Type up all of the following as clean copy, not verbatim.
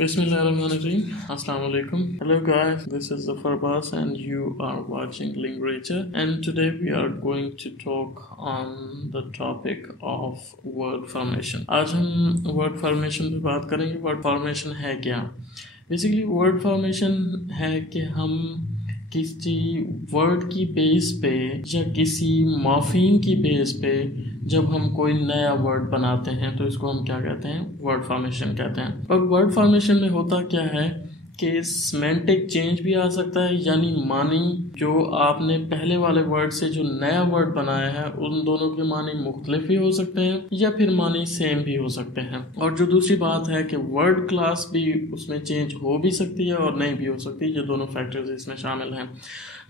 Bismillahirrahmanirrahim. Assalamu alaikum. Hello guys, this is Zafar Abbas and you are watching Lingerature, and today we are going to talk on the topic of word formation. आज हम word formation पे बात करेंगे. word formation है क्या? Basically word formation है कि हम किसी वर्ड की बेस पे या किसी मॉर्फीम की बेस पे जब हम कोई नया वर्ड बनाते हैं तो इसको हम क्या कहते हैं, वर्ड फॉर्मेशन कहते हैं। और वर्ड फॉर्मेशन में होता क्या है कि सिमेंटिक चेंज भी आ सकता है, यानी मानी जो आपने पहले वाले वर्ड से जो नया वर्ड बनाया है उन दोनों के मानी मुख्तलिफ भी हो सकते हैं या फिर मानी सेम भी हो सकते हैं। और जो दूसरी बात है कि वर्ड क्लास भी उसमें चेंज हो भी सकती है और नहीं भी हो सकती। ये दोनों फैक्टर्स इसमें शामिल हैं।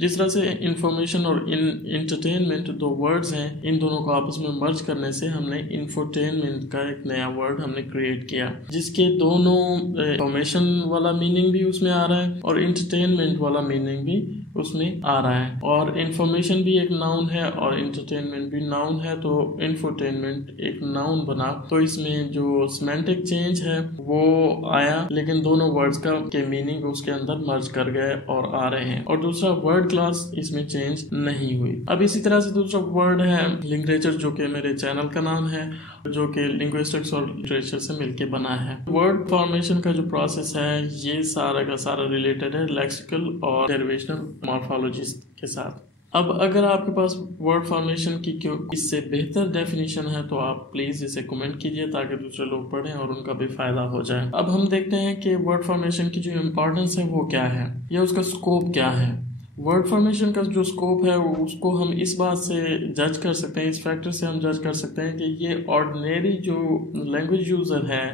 जिस तरह से इंफॉर्मेशन और इंटरटेनमेंट दो वर्ड्स हैं, इन दोनों को आपस में मर्ज करने से हमने इंफोटेनमेंट का एक नया वर्ड हमने क्रिएट किया, जिसके दोनों इंफॉर्मेशन वाला मीनिंग भी उसमें आ रहा है और इंटरटेनमेंट वाला मीनिंग भी उसमें आ रहा है। और इंफॉर्मेशन भी एक नाउन है और इंटरटेनमेंट भी नाउन है, तो इंफोटेनमेंट एक नाउन बना। तो इसमें जो सिमेंटिक चेंज है वो आया, लेकिन दोनों वर्ड्स के मीनिंग उसके अंदर मर्ज कर गए और आ रहे हैं। और दूसरा वर्ड क्लास इसमें चेंज नहीं हुई। अब इसी तरह से दूसरा वर्ड है लिंगरेचर, जो कि मेरे चैनल का नाम है, जो कि लिंग्विस्टिक्स और लिटरेचर से मिलके बना है। वर्ड फॉर्मेशन का जो प्रोसेस है ये सारा का सारा रिलेटेड है लेक्सिकल और डेरिवेशनल मॉर्फोलॉजी के साथ। अब अगर आपके पास वर्ड फॉर्मेशन की इससे बेहतर डेफिनेशन है तो आप प्लीज इसे कमेंट कीजिए ताकि दूसरे लोग पढ़ें और उनका भी फायदा हो जाए। अब हम देखते हैं कि वर्ड फॉर्मेशन की जो इम्पोर्टेंस है वो क्या है या उसका स्कोप क्या है। वर्ड फॉर्मेशन का जो स्कोप है उसको हम इस बात से जज कर सकते हैं, इस फैक्टर से हम जज कर सकते हैं कि ये ऑर्डिनरी जो लैंग्वेज यूज़र है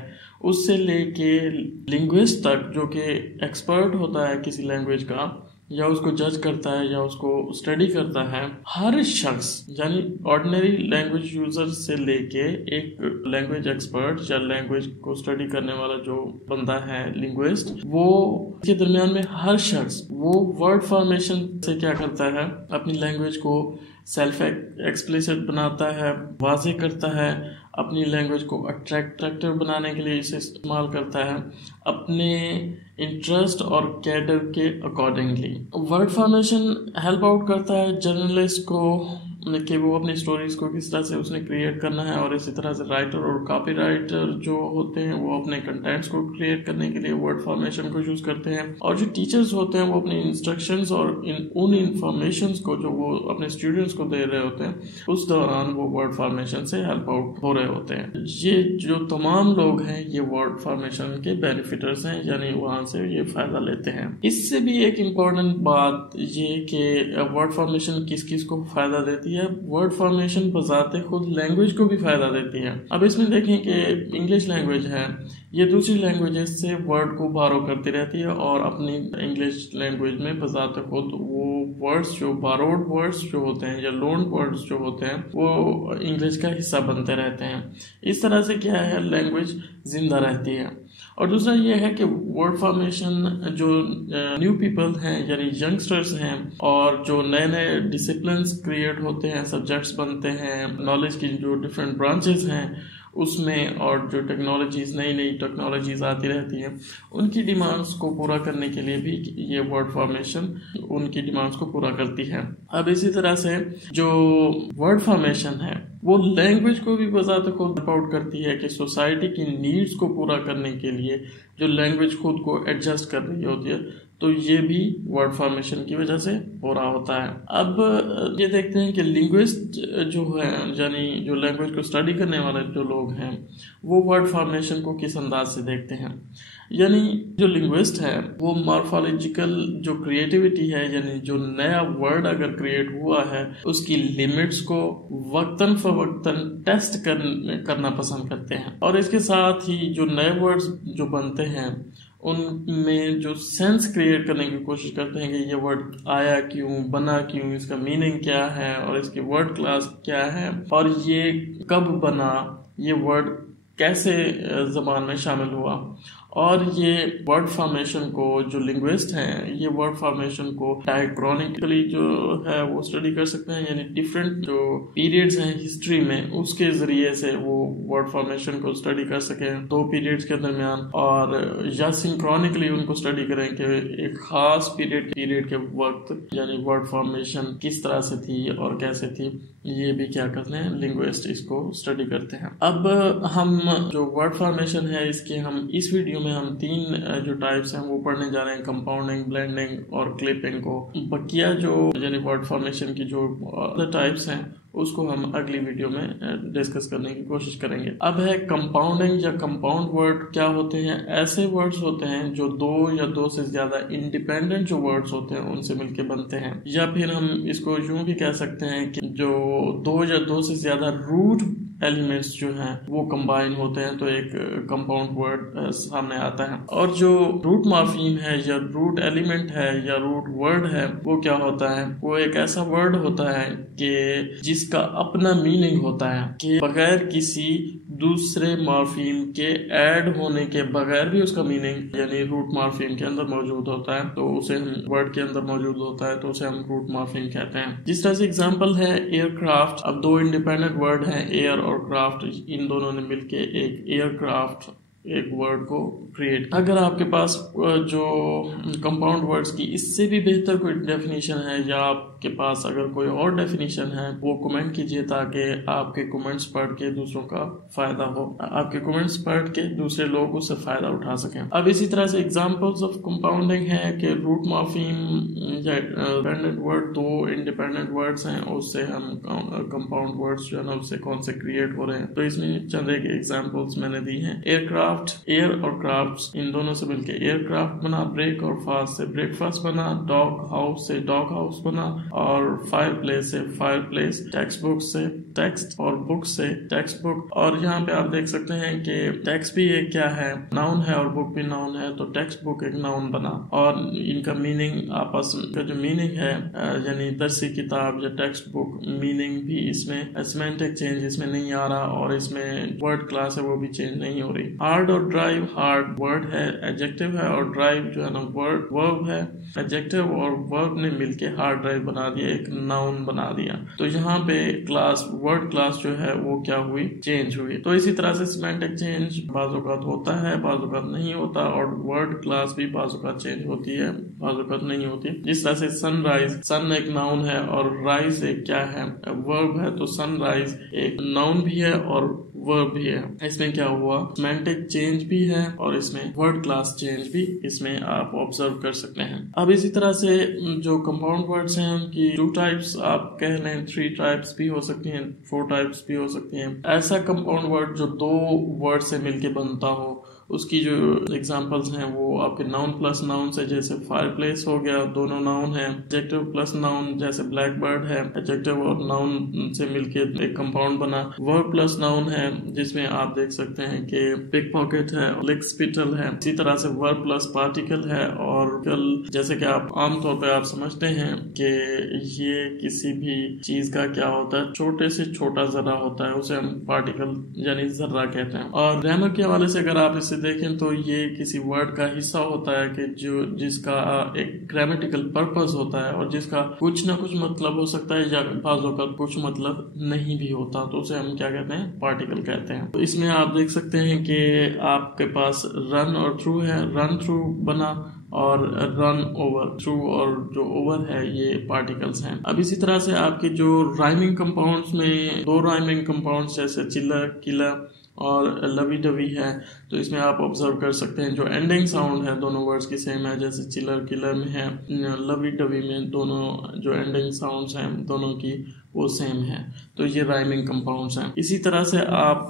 उससे लेके लिंग्विस्ट तक, जो कि एक्सपर्ट होता है किसी लैंग्वेज का या उसको जज करता है या उसको स्टडी करता है, हर शख्स यानी ऑर्डिनरी लैंग्वेज यूजर से लेके एक लैंग्वेज एक्सपर्ट या लैंग्वेज को स्टडी करने वाला जो बंदा है लिंग्विस्ट, वो के दरमियान में हर शख्स वो वर्ड फॉर्मेशन से क्या करता है, अपनी लैंग्वेज को सेल्फ एक्सप्लिसिट बनाता है, वाज़ेह करता है, अपनी लैंग्वेज को अट्रैक्टिव बनाने के लिए इसे इस्तेमाल करता है अपने इंटरेस्ट और कैडर के accordingly. Word formation help out करता है जर्नलिस्ट को कि वो अपनी स्टोरीज को किस तरह से उसने क्रिएट करना है, और इसी तरह से राइटर और कॉपी राइटर जो होते हैं वो अपने कंटेंट्स को क्रिएट करने के लिए वर्ड फॉर्मेशन को यूज करते हैं। और जो टीचर्स होते हैं वो अपनी इंस्ट्रक्शंस और उन इंफॉर्मेशंस को जो वो अपने स्टूडेंट्स को दे रहे होते हैं उस दौरान वो वर्ड फॉर्मेशन से हेल्प आउट हो रहे होते हैं। ये जो तमाम लोग हैं ये वर्ड फॉर्मेशन के बेनिफिटर्स हैं, यानी वहां से ये फायदा लेते हैं। इससे भी एक इम्पोर्टेंट बात ये कि वर्ड फॉर्मेशन किस किस को फायदा देती है। वर्ड फॉर्मेशन बजाते खुद लैंग्वेज को भी फायदा देती है। अब इसमें देखें कि इंग्लिश लैंग्वेज है, ये दूसरी लैंग्वेजेस से वर्ड को बारो करती रहती है और अपनी इंग्लिश लैंग्वेज में बजाते खुद वो वर्ड्स जो बारोड वर्ड्स जो होते हैं या लोन वर्ड्स जो होते हैं वो इंग्लिश का हिस्सा बनते रहते हैं। इस तरह से क्या है, लैंग्वेज जिंदा रहती है। और दूसरा ये है कि वर्ड फॉर्मेशन जो न्यू पीपल हैं यानी यंगस्टर्स हैं और जो नए नए डिसिप्लिन्स क्रिएट होते हैं, सब्जेक्ट्स बनते हैं, नॉलेज की जो डिफरेंट ब्रांचेस हैं उसमें, और जो नई नई टेक्नोलॉजीज आती रहती हैं उनकी डिमांड्स को पूरा करने के लिए भी ये वर्ड फॉर्मेशन उनकी डिमांड्स को पूरा करती है। अब इसी तरह से जो वर्ड फॉर्मेशन है वो लैंग्वेज को भी बजाते खुद आउट करती है कि सोसाइटी की नीड्स को पूरा करने के लिए जो लैंग्वेज खुद को एडजस्ट कर रही होती है, तो ये भी वर्ड फॉर्मेशन की वजह से हो रहा होता है। अब ये देखते हैं कि लिंग्विस्ट जो है यानी जो लैंग्वेज को स्टडी करने वाले जो लोग हैं वो वर्ड फॉर्मेशन को किस अंदाज से देखते हैं। यानी जो लिंग्विस्ट है वो मॉर्फोलॉजिकल जो क्रिएटिविटी है, यानी जो नया वर्ड अगर क्रिएट हुआ है उसकी लिमिट्स को वक्तन फवक्तन टेस्ट करना पसंद करते हैं। और इसके साथ ही जो नए वर्ड्स जो बनते हैं उनमें जो सेंस क्रिएट करने की कोशिश करते हैं कि ये वर्ड आया क्यों, बना क्यों, इसका मीनिंग क्या है और इसकी वर्ड क्लास क्या है और ये कब बना, ये वर्ड कैसे ज़बान में शामिल हुआ। और ये वर्ड फॉर्मेशन को जो लिंग्विस्ट हैं ये वर्ड फॉर्मेशन को डायक्रॉनिकली जो है वो स्टडी कर सकते हैं, यानी डिफरेंट जो पीरियड्स हैं हिस्ट्री में उसके जरिए से वो वर्ड फॉर्मेशन को स्टडी कर सकें 2 पीरियड्स के दरमियान, और या सिंक्रोनिकली उनको स्टडी करें कि एक खास पीरियड के वक्त यानी वर्ड फॉर्मेशन किस तरह से थी और कैसे थी, ये भी क्या करते हैं लिंग्विस्ट इसको स्टडी करते हैं। अब हम जो वर्ड फॉर्मेशन है इसके हम इस वीडियो में हम 3 जो टाइप्स हैं वो पढ़ने जा रहे हैं, कंपाउंडिंग, ब्लेंडिंग और क्लिपिंग को। बकिया जो यानी वर्ड फॉर्मेशन की जो अदर टाइप्स हैं उसको हम अगली वीडियो में डिस्कस करने की कोशिश करेंगे। अब है कंपाउंडिंग या कंपाउंड वर्ड क्या होते हैं। ऐसे वर्ड्स होते हैं जो 2 या 2 से ज्यादा इंडिपेंडेंट जो वर्ड्स होते हैं उनसे मिलके बनते हैं, या फिर हम इसको यूं भी कह सकते हैं कि जो 2 या 2 से ज्यादा रूट एलिमेंट्स जो हैं वो कंबाइन होते हैं तो एक कंपाउंड वर्ड सामने आता है। और जो रूट मॉर्फीम है या रूट एलिमेंट है या रूट वर्ड है वो क्या होता है, वो एक ऐसा वर्ड होता है कि जिसका अपना मीनिंग होता है कि बगैर किसी दूसरे मॉर्फीम के ऐड होने के बगैर भी उसका मीनिंग यानी रूट मॉर्फीम के अंदर मौजूद होता है, तो उसे हम वर्ड के अंदर मौजूद होता है तो उसे हम रूट मॉर्फीम कहते हैं। जिस तरह से एग्जांपल है एयरक्राफ्ट। अब 2 इंडिपेंडेंट वर्ड हैं एयर और क्राफ्ट, इन दोनों ने मिलके एक एयरक्राफ्ट एक वर्ड को क्रिएट। अगर आपके पास जो कंपाउंड वर्ड्स की इससे भी बेहतर कोई डेफिनेशन है या आपके पास अगर कोई और डेफिनेशन है वो कमेंट कीजिए ताकि आपके कमेंट्स पढ़ के दूसरों का फायदा हो, आपके कमेंट्स पढ़ के दूसरे लोग उससे फायदा उठा सकें। अब इसी तरह से एग्जांपल्स ऑफ कंपाउंडिंग है कि रूट मॉर्फीम या डिपेंडेंट वर्ड 2 इंडिपेंडेंट वर्ड्स हैं उससे हम कंपाउंड वर्ड्स जो है ना उससे कौन से क्रिएट हो रहे हैं, तो इसमें चंद एक एग्जांपल्स मैंने दी हैं। एयरक्राफ्ट, एयर और क्राफ्ट इन दोनों से मिलकर एयरक्राफ्ट बना, ब्रेक और फास्ट से ब्रेकफास्ट बना, डॉग हाउस से डॉग हाउस बना, और फायर प्लेस से फायर प्लेस, टेक्स्ट बुक से टेक्स्ट और बुक से टेक्स्ट बुक। और यहाँ पे आप देख सकते हैं कि टेक्स्ट भी एक क्या है, नाउन है और बुक भी नाउन है, तो टेक्स्ट बुक एक नाउन बना और इनका मीनिंग आपस का जो मीनिंग है यानी दरसी किताब या टेक्स्ट बुक, मीनिंग भी इसमें सेमेंटिक चेंज इसमें नहीं आ रहा और इसमें वर्ड क्लास है वो भी चेंज नहीं हो रही। हार्ड और ड्राइव, हार्ड वर्ड है एडजेक्टिव है और ड्राइव जो है ना वर्ब है। एडजेक्टिव और वर्ब ने मिलके हार्ड ड्राइव बना दिया, एक नाउन बना दिया। तो यहाँ पे क्लास वर्ड क्लास जो है वो क्या हुई, चेंज हुई। तो इसी तरह से सेमेंटिक चेंज बाज़-औक़ात होता है, बाज़-औक़ात नहीं होता, और वर्ड क्लास भी बाज़-औक़ात चेंज होती है, बाज़-औक़ात नहीं होती। जिस तरह से सनराइज, सन एक नाउन है और राइज एक क्या है, वर्ब है, तो सनराइज एक नाउन भी है और वर्ब भी है। इसमें क्या हुआ, सेमेंटिक चेंज भी है और इसमें वर्ड क्लास चेंज भी इसमें आप ऑब्जर्व कर सकते हैं। अब इसी तरह से जो कंपाउंड वर्ड्स हैं उनकी 2 टाइप्स आप कह लें, 3 टाइप्स भी हो सकती हैं, 4 टाइप्स भी हो सकती हैं। ऐसा कंपाउंड वर्ड जो 2 वर्ड से मिलके बनता हो उसकी जो एग्जांपल्स हैं वो आपके नाउन प्लस नाउन से, जैसे फायर प्लेस हो गया, दोनों नाउन है। एडजेक्टिव प्लस नाउन जैसे ब्लैक बर्ड है, एडजेक्टिव और नाउन से मिलके एक कंपाउंड बना। वर्ब प्लस नाउन है जिसमें आप देख सकते हैं कि पिक पॉकेट है, लिक्सपिटल है। इसी तरह से वर्ब प्लस पार्टिकल है और कल जैसे कि आप आमतौर पर आप समझते हैं कि ये किसी भी चीज का क्या होता है, छोटे से छोटा जर्रा होता है, उसे हम पार्टिकल यानी जर्रा कहते हैं। और ग्रामर के हवाले से अगर आप इसे देखें तो ये किसी वर्ड का हिस्सा होता है कि जो जिसका एक ग्रामेटिकल पर्पस होता है और जिसका कुछ ना कुछ मतलब हो सकता है या बाज़ों का कुछ मतलब नहीं भी होता, तो उसे हम क्या कहते हैं, पार्टिकल कहते हैं। तो इसमें आप देख सकते हैं कि आपके पास रन और थ्रू है, रन थ्रू बना और रन ओवर, थ्रू और जो ओवर है ये पार्टिकल्स हैं। अब इसी तरह से आपके जो राइमिंग कंपाउंड्स में 2 राइमिंग कंपाउंड्स जैसे चिल्लर, किलर और लवी डवी है, तो इसमें आप ऑब्जर्व कर सकते हैं जो एंडिंग साउंड है दोनों वर्ड्स की सेम है, जैसे चिलर किलर में है, लवी डवी में दोनों जो एंडिंग साउंड्स हैं दोनों की वो सेम है, तो ये राइमिंग कंपाउंड्स हैं। इसी तरह से आप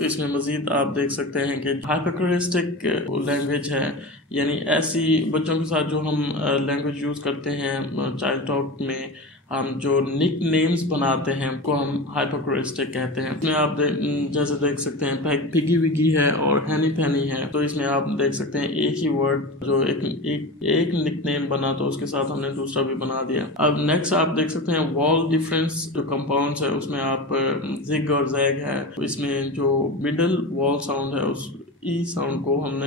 इसमें मजीद आप देख सकते हैं कि हाइपरक्रिस्टिक लैंग्वेज है, यानी ऐसी बच्चों के साथ जो हम लैंग्वेज यूज करते हैं चाइल्ड टॉक में, हम जो निक नेम्स बनाते हैं को हम हाइपोक्रिस्टिक कहते हैं। इसमें आप जैसे देख सकते हैं पिगी विगी है और हैनी पैनी है, तो इसमें आप देख सकते हैं एक ही वर्ड जो एक निक नेम बना तो उसके साथ हमने दूसरा भी बना दिया। अब नेक्स्ट आप देख सकते हैं वॉल डिफरेंस जो कंपाउंड्स है उसमें आप जिग और जैग है, तो इसमें जो मिडल वॉल साउंड है ई साउंड को हमने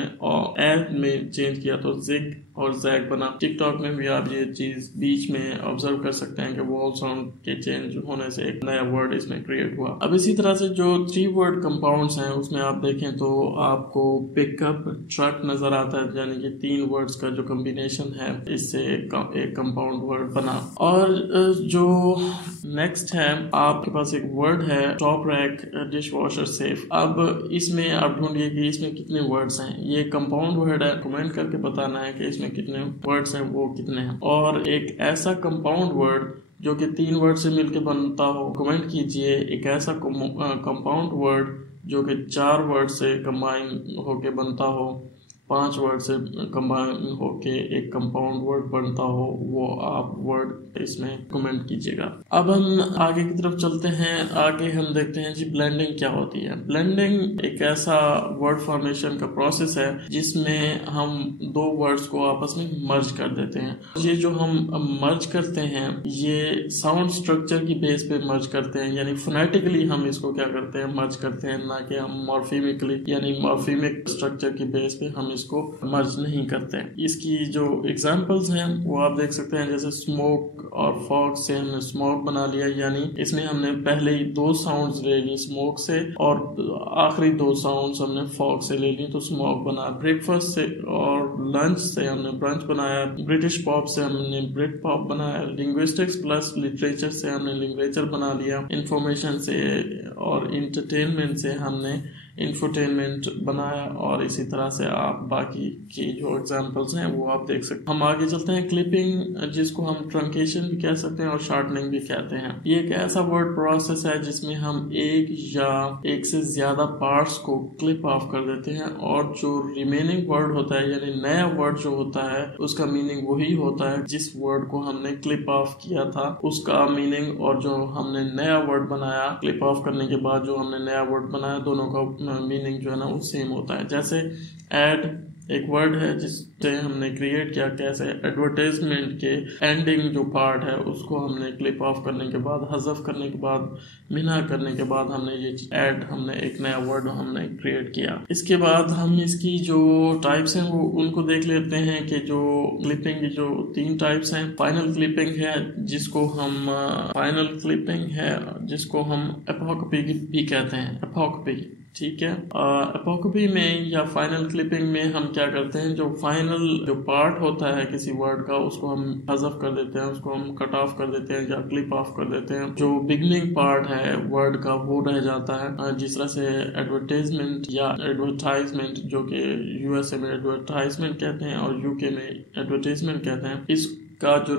एड में चेंज किया तो जिग और जैग बना। टिकटॉक में भी आप ये चीज बीच में ऑब्जर्व कर सकते हैं कि वॉल साउंड के चेंज होने से एक नया वर्ड इसमें क्रिएट हुआ। अब इसी तरह से जो 3 वर्ड कंपाउंड्स हैं उसमें आप देखें तो आपको पिकअप, ट्रक नजर आता है, यानी कि 3 वर्ड्स का जो कॉम्बिनेशन है इससे एक कंपाउंड वर्ड बना। और जो नेक्स्ट है आपके पास एक वर्ड है top rack dish washer safe. अब इसमें आप ढूंढिए कि इसमें कितने वर्ड्स हैं। ये कंपाउंड वर्ड है, कमेंट करके बताना है कि इसमें कितने वर्ड्स हैं, वो कितने हैं। और एक ऐसा कंपाउंड वर्ड जो कि 3 वर्ड से मिलकर बनता हो, कमेंट कीजिए। एक ऐसा कंपाउंड वर्ड जो कि 4 वर्ड से कंबाइन होके बनता हो, 5 वर्ड से कंबाइन होके एक कंपाउंड वर्ड बनता हो, वो आप वर्ड इसमें कमेंट कीजिएगा। अब हम आगे की तरफ चलते हैं। आगे हम देखते हैं जी ब्लेंडिंग क्या होती है। ब्लेंडिंग एक ऐसा वर्ड फॉर्मेशन का प्रोसेस है जिसमें हम 2 वर्ड्स को आपस में मर्ज कर देते हैं। ये जो हम मर्ज करते हैं ये साउंड स्ट्रक्चर की बेस पे मर्ज करते हैं, यानी फोनेटिकली हम इसको क्या करते हैं, मर्ज करते हैं, ना कि हम मॉर्फेमिकली यानी मॉर्फेमिक स्ट्रक्चर की बेस पे हम इसको मर्ज नहीं करते हैं। इसकी जो एग्जांपल्स हैं वो आप देख सकते हैं, जैसे स्मोक और फॉग से हमने स्मोक बना लिया, यानी इसमें हमने पहले ही 2 साउंड्स ले ली स्मोक से और आखिरी 2 साउंड्स हमने फॉग से ले ली तो स्मोक बना। ब्रेकफास्ट से और लंच से हमने ब्रंच बनाया। ब्रिटिश पॉप से हमने ब्रिट पॉप बनाया। लिंग्विस्टिक्स प्लस लिटरेचर से हमने लिंगरेचर बना लिया। इंफॉर्मेशन से और इंटरटेनमेंट से हमने इंफोटेनमेंट बनाया। और इसी तरह से आप बाकी की जो एग्जांपल्स हैं वो आप देख सकते हैं। हम आगे चलते हैं। क्लिपिंग, जिसको हम ट्रंकेशन भी कह सकते हैं और शॉर्टनिंग भी कहते हैं। ये एक ऐसा वर्ड प्रोसेस है जिसमें हम एक या एक से ज्यादा पार्ट्स को क्लिप ऑफ कर देते हैं और जो रिमेनिंग वर्ड होता है यानी नया वर्ड जो होता है उसका मीनिंग वही होता है जिस वर्ड को हमने क्लिप ऑफ किया था उसका मीनिंग, और जो हमने नया वर्ड बनाया क्लिप ऑफ करने के बाद जो हमने नया वर्ड बनाया दोनों का मीनिंग जो है ना वो सेम होता है। जैसे एड एक वर्ड है जिससे हमने क्रिएट किया, कैसे एडवर्टाइजमेंट के एंडिंग जो पार्ट है उसको हमने क्लिप ऑफ करने के बाद, हज़फ करने के बाद, मिना करने के बाद हमने ये ऐड हमने एक नया वर्ड हमने क्रिएट किया। इसके बाद हम इसकी जो टाइप्स हैं वो उनको देख लेते हैं कि जो क्लिपिंग की जो 3 टाइप्स हैं। फाइनल क्लिपिंग है जिसको हम एपोकॉपी भी कहते हैं, एपोकॉपी, ठीक है। एपोकॉपी में या फाइनल क्लिपिंग में हम क्या करते हैं, जो फाइनल जो पार्ट होता है किसी वर्ड का उसको हम हज़फ कर देते हैं, उसको हम कट ऑफ कर देते हैं या क्लिप ऑफ कर देते हैं। जो बिगनिंग पार्ट है वर्ड का वो रह जाता है। जिस तरह से एडवर्टाइजमेंट या एडवर्टाइजमेंट, जो कि यूएसए में एडवर्टाइजमेंट कहते हैं और यूके में एडवर्टाइजमेंट कहते हैं, इस का जो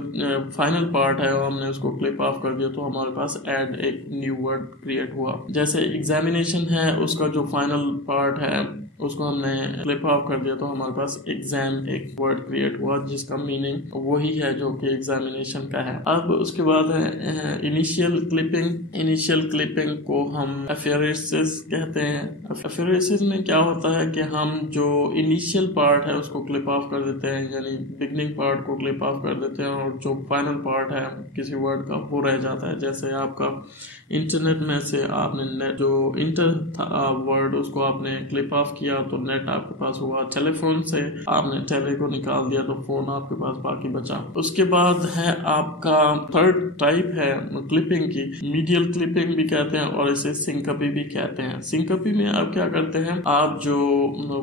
फाइनल पार्ट है वो हमने उसको क्लिप ऑफ कर दिया तो हमारे पास ऐड एक न्यू वर्ड क्रिएट हुआ। जैसे एग्जामिनेशन है उसका जो फाइनल पार्ट है उसको हमने क्लिप ऑफ कर दिया तो हमारे पास एग्जाम एक वर्ड क्रिएट हुआ जिसका मीनिंग वही है जो कि एग्जामिनेशन का है। अब उसके बाद है इनिशियल क्लिपिंग। इनिशियल क्लिपिंग को हम एफेरेसिस कहते हैं। एफेरेसिस में क्या होता है कि हम जो इनिशियल पार्ट है उसको क्लिप ऑफ कर देते हैं, यानी बिगनिंग पार्ट को क्लिप ऑफ कर देते हैं और जो फाइनल पार्ट है किसी वर्ड का वो रह जाता है। जैसे आपका इंटरनेट में से आपने जो इंटर वर्ड उसको आपने क्लिप ऑफ किया तो नेट आपके पास हुआ। टेलीफोन से आपने टेली को निकाल दिया तो फोन आपके पास बाकी बचा। उसके बाद है आपका थर्ड टाइप है क्लिपिंग की, मीडियल क्लिपिंग भी कहते हैं और इसे सिंकपी भी कहते हैं। सिंकपी में आप क्या करते हैं, आप जो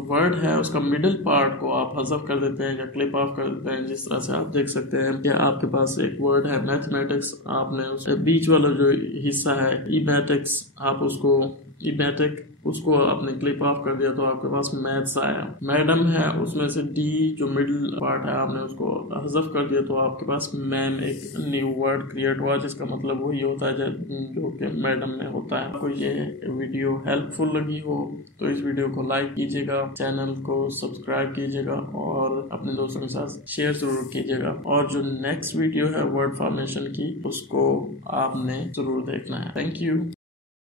वर्ड है उसका मिडिल पार्ट को आप हज़फ कर देते हैं या क्लिप ऑफ कर देते हैं। जिस तरह से आप देख सकते हैं कि आपके पास एक वर्ड है मैथमेटिक्स, आपने उस बीच वाला जो हिस्सा है ईमैटिक्स, आप उसको आपने क्लिप ऑफ कर दिया तो आपके पास मैथ्स आया। मैडम है उसमें से डी जो मिडिल पार्ट है आपने उसको हज़फ कर दिया तो आपके पास मैम एक न्यू वर्ड क्रिएट हुआ जिसका मतलब वही होता है जो कि मैडम में होता है। आपको ये वीडियो हेल्पफुल लगी हो तो इस वीडियो को लाइक कीजिएगा, चैनल को सब्सक्राइब कीजिएगा और अपने दोस्तों के साथ शेयर जरूर कीजिएगा। और जो नेक्स्ट वीडियो है वर्ड फॉर्मेशन की उसको आपने जरूर देखना है। Thank you.